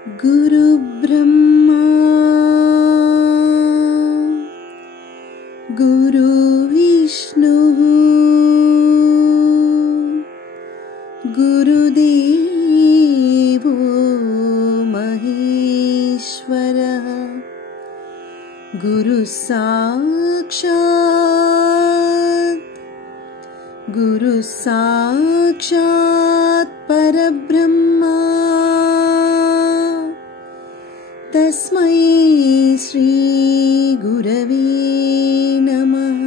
गुरु ब्रह्मा गुरु विष्णु गुरुदेवो महेश्वरः गुरु साक्षात् परब्रह्मा तस्मै श्री गुरवे नमः।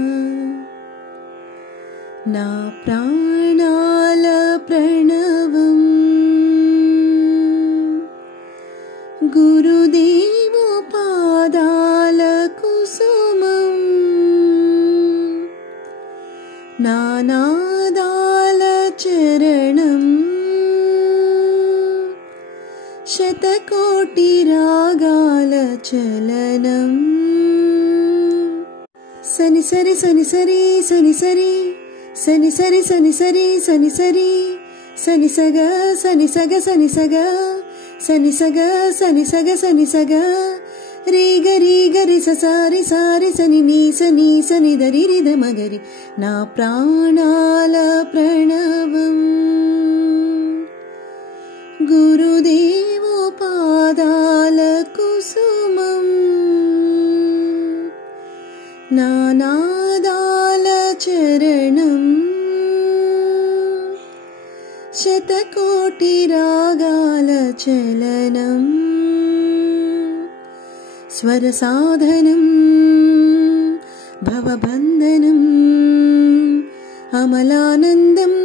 ना प्राणाल प्रणवं गुरुदेवो पादाल कुसुमं नानादाल चरणं शतकोटिरागाल चलनम्। सनि सरि सनि सरि सनि सरि सनि सरि सनि सरि सनि सरि सनि सग सनि सग सनि सग सनि सग सनि सग सनि सग रे गरि गरि सारि सारि सनि नी सनि सनि दरि रि ध मगरि। ना प्राणाल प्रणवं गुरुदेवो पादाल कुसुमं नानादाल चरणं शतकोटिरागाल चलनम्। स्वरसाधनं भवबन्धनम् अमलानन्दम्